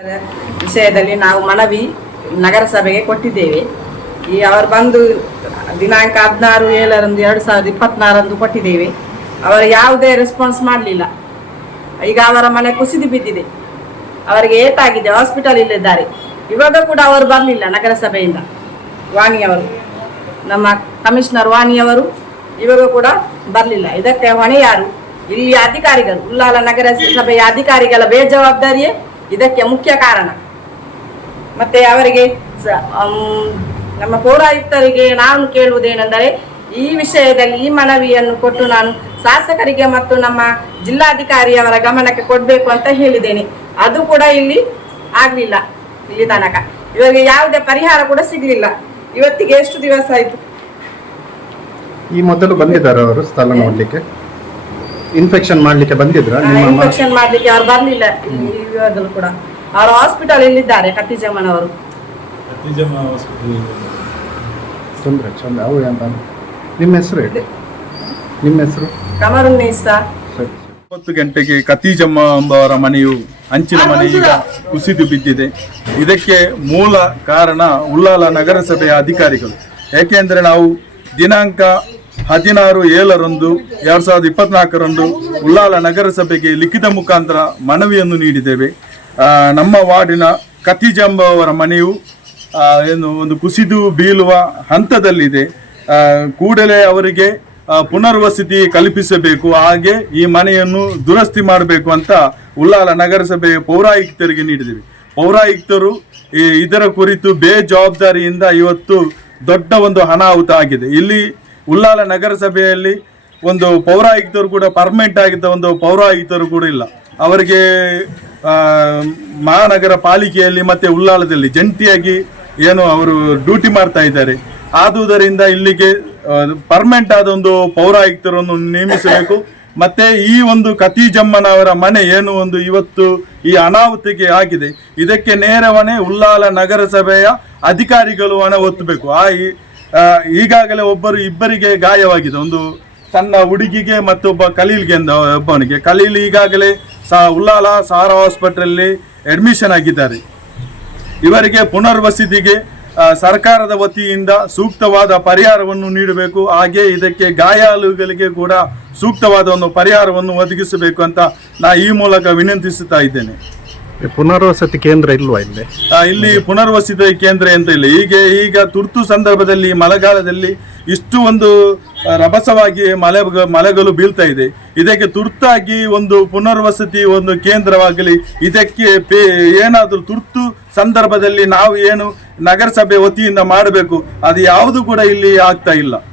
ವಿಷಯದಲ್ಲಿ ನಾವು ಮನವಿ ನಗರಸಭೆಗೆ ಕೊಟ್ಟಿದ್ದೇವೆ. ಈ ಅವರು ಬಂದು ದಿನಾಂಕ ಹದಿನಾರು ಏಳರಂದು ಎರಡು ಸಾವಿರದ ಇಪ್ಪತ್ನಾರಂದು ಕೊಟ್ಟಿದ್ದೇವೆ. ಅವರು ಯಾವುದೇ ರೆಸ್ಪಾನ್ಸ್ ಮಾಡಲಿಲ್ಲ. ಈಗ ಅವರ ಮನೆ ಕುಸಿದು ಬಿದ್ದಿದೆ. ಅವರಿಗೆ ಏಟಾಗಿದೆ ಹಾಸ್ಪಿಟಲ್ ಇಲ್ಲಿದ್ದಾರೆ ಇವಾಗ ಕೂಡ ಅವರು ಬರಲಿಲ್ಲ ನಗರಸಭೆಯಿಂದ. ವಾಣಿಯವರು ನಮ್ಮ ಕಮಿಷನರ್ ವಾಣಿಯವರು ಇವಾಗ ಕೂಡ ಬರಲಿಲ್ಲ. ಇದಕ್ಕೆ ಹೊಣೆ ಯಾರು? ಇಲ್ಲಿ ಅಧಿಕಾರಿಗಳು. ಉಲ್ಲಾಲ ನಗರಸಭೆಯ ಅಧಿಕಾರಿಗಳ ಬೇಜವಾಬ್ದಾರಿಯೇ? ಇದಕ್ಕೆ ಮುಖ್ಯ ಕಾರಣ. ಮತ್ತೆ ಅವರಿಗೆ ನಮ್ಮ ಪೌರಾಯುಕ್ತರಿಗೆ ನಾನು ಕೇಳುವುದೇನೆಂದರೆ, ಈ ವಿಷಯದಲ್ಲಿ ಈ ಮನವಿಯನ್ನು ಕೊಟ್ಟು ನಾನು ಶಾಸಕರಿಗೆ ಮತ್ತು ನಮ್ಮ ಜಿಲ್ಲಾಧಿಕಾರಿಯವರ ಗಮನಕ್ಕೆ ಕೊಡಬೇಕು ಅಂತ ಹೇಳಿದ್ದೇನೆ. ಅದು ಕೂಡ ಇಲ್ಲಿ ಆಗಲಿಲ್ಲ, ಇಲ್ಲಿ ತನಕ. ಇವರಿಗೆ ಯಾವುದೇ ಪರಿಹಾರ ಕೂಡ ಸಿಗಲಿಲ್ಲ. ಇವತ್ತಿಗೆ ಎಷ್ಟು ದಿವಸ ಆಯಿತು? ಈ ಮೊದಲು ಬಂದಿದ್ದಾರೆ ಅವರು ಸ್ಥಳ ನೋಡ್ಲಿಕ್ಕೆ. ಇನ್ಫೆಕ್ಷನ್ ಮಾಡ್ಲಿಕ್ಕೆ ಬಂದಿದ್ರ? ನಿಮ್ಮ ಇನ್ಫೆಕ್ಷನ್ ಮಾಡ್ಲಿಕ್ಕೆ ಅವ್ರು ಬರ್ಲಿಲ್ಲ. ಇವಾಗಲೂ ಕೂಡ. ಅವರು ಹಾಸ್ಪಿಟಲ್ ಇಲ್ಲಿದ್ದಾರೆ ಕತ್ತಿಜಮ್ಮನವರು ಅವರು? ತೊಂದ್ರೆ ಅವು ಅಂತ ನಿಮ್ಮ ಹೆಸರು ಹೇಳಿ. ನಿಮ್ಮ ಹೆಸರು? ಕಮರುನ್ನೀಸಾ ಸರಿ ಒಂಬತ್ತು ಗಂಟೆಗೆ ಕತೀಜಮ್ಮ ಎಂಬವರ ಮನೆಯು ಅಂಚಿನ ಮನೆ ಈಗ ಕುಸಿದು ಬಿದ್ದಿದೆ. ಇದಕ್ಕೆ ಮೂಲ ಕಾರಣ ಉಳ್ಳಾಲ ನಗರಸಭೆಯ ಅಧಿಕಾರಿಗಳು. ಏಕೆಂದರೆ ನಾವು ದಿನಾಂಕ ಹದಿನಾರು ಏಳರಂದು, ಎರಡು ಸಾವಿರದ ಇಪ್ಪತ್ನಾಲ್ಕರಂದು ಉಳ್ಳಾಲ ನಗರಸಭೆಗೆ ಲಿಖಿತ ಮುಖಾಂತರ ಮನವಿಯನ್ನು ನೀಡಿದ್ದೇವೆ. ನಮ್ಮ ವಾರ್ಡಿನ ಕತಿಜಂಬ ಅವರ ಮನೆಯು ಏನು ಒಂದು ಕುಸಿದು ಬೀಳುವ ಹಂತದಲ್ಲಿದೆ. ಕೂಡಲೇ ಅವರಿಗೆ ಪುನರ್ವಸತಿ ಕಲ್ಪಿಸಬೇಕು. ಹಾಗೆ ಈ ಮನೆಯನ್ನು ದುರಸ್ತಿ ಮಾಡಬೇಕು ಅಂತ ಉಳ್ಳಾಲ ನಗರಸಭೆ ಪೌರಾಯುಕ್ತರಿಗೆ ನೀಡಿದ್ದೇವೆ. ಪೌರಾಯುಕ್ತರು ಇದರ ಕುರಿತು ಬೇಜವಾಬ್ದಾರಿಯಿಂದ ಇವತ್ತು ದೊಡ್ಡ ಒಂದು ಅನಾಹುತ ಆಗಿದೆ. ಇಲ್ಲಿ ಉಳ್ಳಾಲ ನಗರಸಭೆಯಲ್ಲಿ ಒಂದು ಪೌರಾಯುಕ್ತರು ಕೂಡ ಪರ್ಮನೆಂಟ್ ಆಗಿದ್ದ ಒಂದು ಪೌರಾಯುಕ್ತರು ಕೂಡ ಇಲ್ಲ. ಅವರಿಗೆ ಮಹಾನಗರ ಪಾಲಿಕೆಯಲ್ಲಿ ಮತ್ತೆ ಉಳ್ಳಾಲದಲ್ಲಿ ಜಂಟಿಯಾಗಿ ಏನು ಅವರು ಡ್ಯೂಟಿ ಮಾಡ್ತಾ ಇದ್ದಾರೆ. ಆದುದರಿಂದ ಇಲ್ಲಿಗೆ ಪರ್ಮನೆಂಟ್ ಆದ ಒಂದು ಪೌರಾಯುಕ್ತರನ್ನು ನೇಮಿಸಬೇಕು. ಮತ್ತೆ ಈ ಒಂದು ಕತೀಜಮ್ಮನವರ ಮನೆ ಏನು ಒಂದು ಇವತ್ತು ಈ ಅನಾಹುತಿಗೆ ಆಗಿದೆ. ಇದಕ್ಕೆ ನೇರವನೇ ಉಳ್ಳಾಲ ನಗರಸಭೆಯ ಅಧಿಕಾರಿಗಳು ಹಣ ಒತ್ತಬೇಕು. ಆ, ಈಗಾಗಲೇ ಒಬ್ಬರು ಇಬ್ಬರಿಗೆ ಗಾಯವಾಗಿದೆ. ಒಂದು ಸಣ್ಣ ಹುಡುಗಿಗೆ ಮತ್ತೊಬ್ಬ ಕಲೀಲ್ಗೆ ಎಂದ, ಒಬ್ಬನಿಗೆ. ಕಲೀಲ್ ಈಗಾಗಲೇ ಸಾ ಉಲ್ಲಾಲ ಸಾರ ಆಸ್ಪತ್ರೆಯಲ್ಲಿ ಅಡ್ಮಿಷನ್ ಆಗಿದ್ದಾರೆ. ಇವರಿಗೆ ಪುನರ್ವಸತಿಗೆ ಸರ್ಕಾರದ ವತಿಯಿಂದ ಸೂಕ್ತವಾದ ಪರಿಹಾರವನ್ನು ನೀಡಬೇಕು. ಹಾಗೆ ಇದಕ್ಕೆ ಗಾಯಾಳುಗಳಿಗೆ ಕೂಡ ಸೂಕ್ತವಾದ ಒಂದು ಪರಿಹಾರವನ್ನು ಒದಗಿಸಬೇಕು ಅಂತ ನಾ ಈ ಮೂಲಕ ವಿನಂತಿಸುತ್ತಾ ಇದ್ದೇನೆ. ಪುನರ್ವಸತಿ ಕೇಂದ್ರ ಇಲ್ವಾ ಇಲ್ಲಿ? ಇಲ್ಲಿ ಪುನರ್ವಸತಿ ಕೇಂದ್ರ ಅಂತ ಇಲ್ಲ. ಹೀಗೆ, ಈಗ ತುರ್ತು ಸಂದರ್ಭದಲ್ಲಿ, ಮಳೆಗಾಲದಲ್ಲಿ ಇಷ್ಟು ಒಂದು ರಭಸವಾಗಿ ಮಳೆ ಮಳೆಗಳು ಬೀಳ್ತಾ ಇದೆ. ಇದಕ್ಕೆ ತುರ್ತಾಗಿ ಒಂದು ಪುನರ್ವಸತಿ ಒಂದು ಕೇಂದ್ರವಾಗಲಿ, ಇದಕ್ಕೆ ಪೇ, ಏನಾದರೂ ತುರ್ತು ಸಂದರ್ಭದಲ್ಲಿ ನಾವು ಏನು ನಗರಸಭೆ ವತಿಯಿಂದ ಮಾಡಬೇಕು, ಅದು ಯಾವುದು ಕೂಡ ಇಲ್ಲಿ ಆಗ್ತಾ ಇಲ್ಲ.